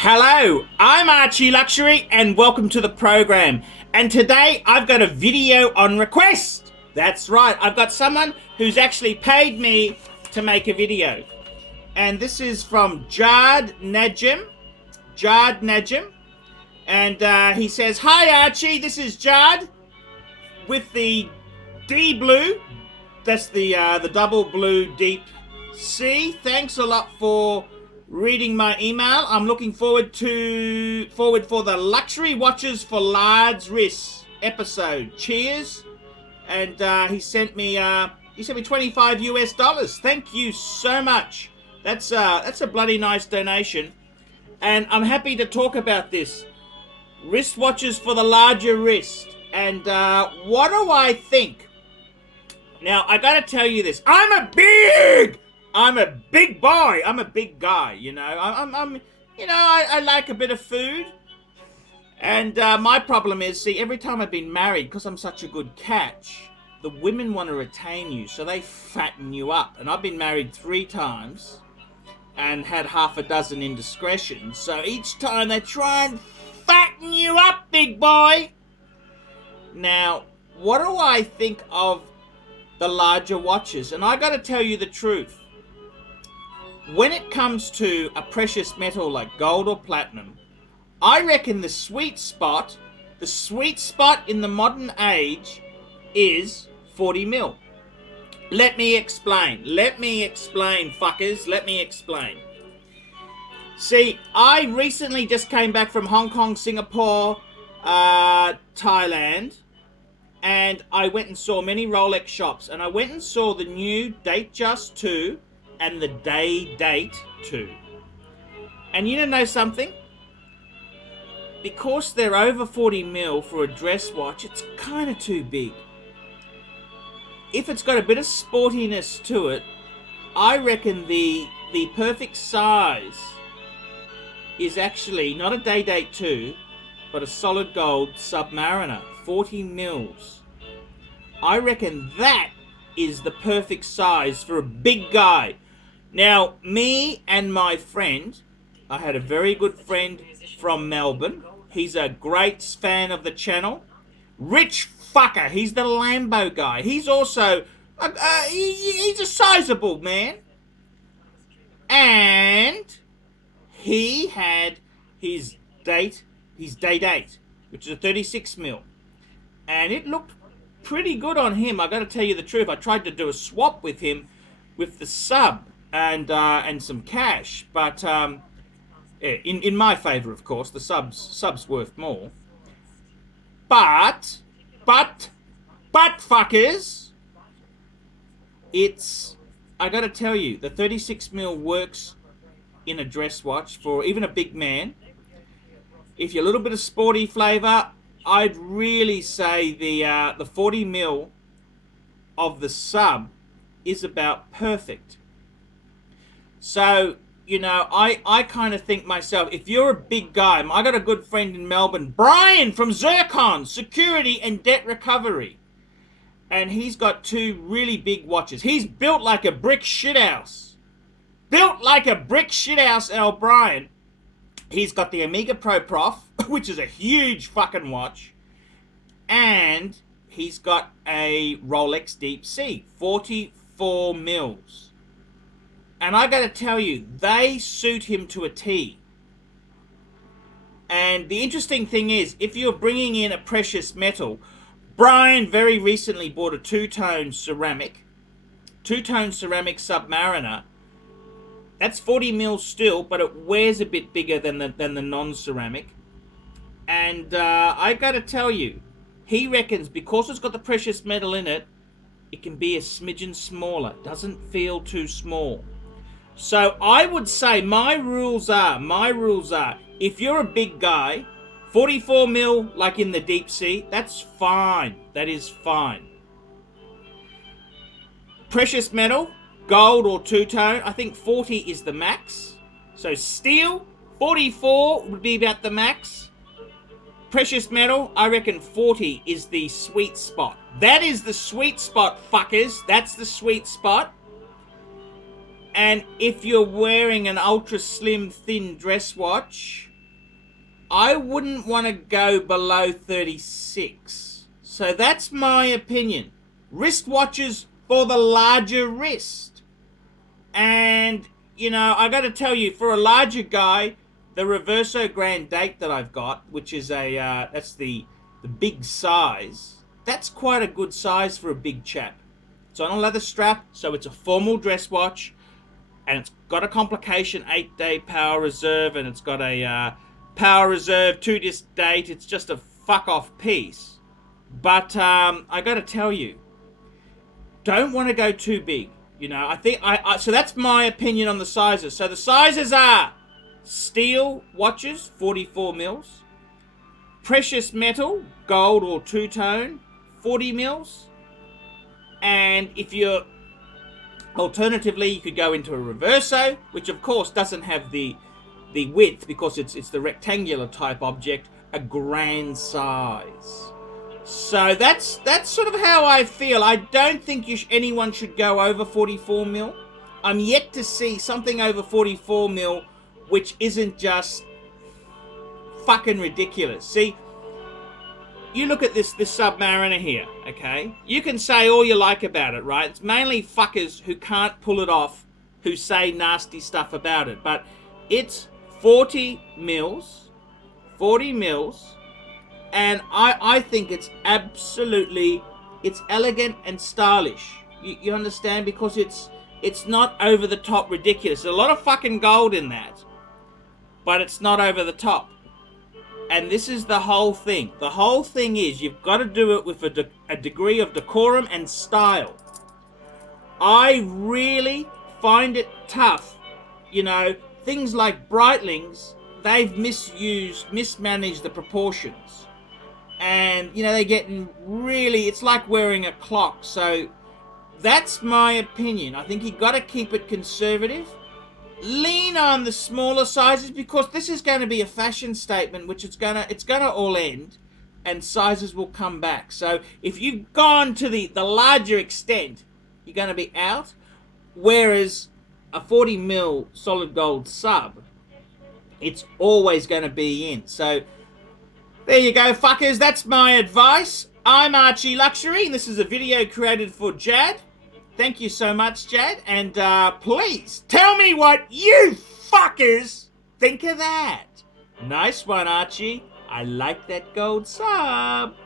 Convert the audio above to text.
Hello, I'm Archie Luxury and welcome to the program. And today I've got a video on request. That's right, I've got someone who's actually paid me to make a video. And this is from Jard Najim. And he says, "Hi Archie, this is Jard with the D Blue. That's the double blue deep sea. Thanks a lot for reading my email. I'm looking forward for the Luxury Watches for Large Wrists episode. Cheers." And he sent me $25 US. Thank you so much. That's a bloody nice donation. And I'm happy to talk about this. Wristwatches for the larger wrist. And what do I think? Now, I gotta tell you this. I'm a big boy. I'm a big guy, you know. I like a bit of food. And my problem is, see, every time I've been married, because I'm such a good catch, the women want to retain you, so they fatten you up. And I've been married 3 times and had half a dozen indiscretions. So each time they try and fatten you up, big boy. Now, what do I think of the larger watches? And I got to tell you the truth. When it comes to a precious metal like gold or platinum, I reckon the sweet spot in the modern age is 40 mil. Let me explain, fuckers. Let me explain. See, I recently just came back from Hong Kong, Singapore, Thailand, and I went and saw many Rolex shops, and I went and saw the new Datejust 2 and the Day-Date 2. And you know something? Because they're over 40 mil for a dress watch, it's kind of too big. If it's got a bit of sportiness to it, I reckon the perfect size is actually not a Day-Date 2, but a solid gold Submariner, 40 mils. I reckon that is the perfect size for a big guy. Now, me and my friend, I had a very good friend from Melbourne. He's a great fan of the channel. Rich fucker. He's the Lambo guy. He's also, he's a sizable man. And he had his Day-Date, which is a 36 mil. And it looked pretty good on him. I got to tell you the truth. I tried to do a swap with him with the sub and some cash. But in my favour, of course, the sub's worth more. But fuckers, I gotta tell you, the 36 mil works in a dress watch for even a big man. If you're a little bit of sporty flavour, I'd really say the 40 mil of the sub is about perfect. So, you know, I kind of think myself, if you're a big guy, I got a good friend in Melbourne, Brian from Zircon Security and Debt Recovery. And he's got 2 really big watches. He's built like a brick shithouse. Brian. He's got the Omega Pro Prof, which is a huge fucking watch. And he's got a Rolex Deep Sea, 44 mils. And I got to tell you, they suit him to a T. And the interesting thing is, if you're bringing in a precious metal, Brian very recently bought a two-tone ceramic Submariner. That's 40 mil still, but it wears a bit bigger than the non-ceramic. And I got to tell you, he reckons because it's got the precious metal in it, it can be a smidgen smaller. Doesn't feel too small. So I would say my rules are, if you're a big guy, 44 mil like in the deep sea, that's fine. That is fine. Precious metal, gold or two-tone, I think 40 is the max. So steel, 44 would be about the max. Precious metal, I reckon 40 is the sweet spot. That is the sweet spot, fuckers. That's the sweet spot. And if you're wearing an ultra slim thin dress watch, I wouldn't want to go below 36. So that's my opinion. Wristwatches for the larger wrist. And, you know, I got to tell you, for a larger guy, the Reverso Grand Date that I've got, which is that's the big size, that's quite a good size for a big chap. It's on a leather strap, so it's a formal dress watch, and it's got a complication 8-day power reserve, and it's got a power reserve 2-disc date. It's just a fuck off piece. But I got to tell you, don't want to go too big. You know, I think so that's my opinion on the sizes. So the sizes are steel watches, 44 mils, precious metal, gold or two-tone, 40 mils, and if you're alternatively, you could go into a Reverso, which of course doesn't have the width because it's the rectangular type object, a grand size. So that's sort of how I feel. I don't think anyone should go over 44 mil. I'm yet to see something over 44 mil which isn't just fucking ridiculous. See, you look at this Submariner here, okay? You can say all you like about it, right? It's mainly fuckers who can't pull it off who say nasty stuff about it. But it's 40 mils, and I think it's absolutely, it's elegant and stylish. You understand? Because it's not over the top ridiculous. There's a lot of fucking gold in that, but it's not over the top. And this is the whole thing. The whole thing is you've got to do it with a degree of decorum and style. I really find it tough. You know, things like Breitlings, they've mismanaged the proportions. And, you know, they're getting really, it's like wearing a clock. So that's my opinion. I think you've got to keep it conservative. Lean on the smaller sizes because this is going to be a fashion statement, which it's gonna all end, and sizes will come back. So if you've gone to the larger extent, you're going to be out. Whereas a 40 mil solid gold sub, it's always going to be in. So there you go, fuckers. That's my advice. I'm Archie Luxury, and this is a video created for Jad. Thank you so much, Jad, and please tell me what you fuckers think of that. Nice one, Archie. I like that gold sub.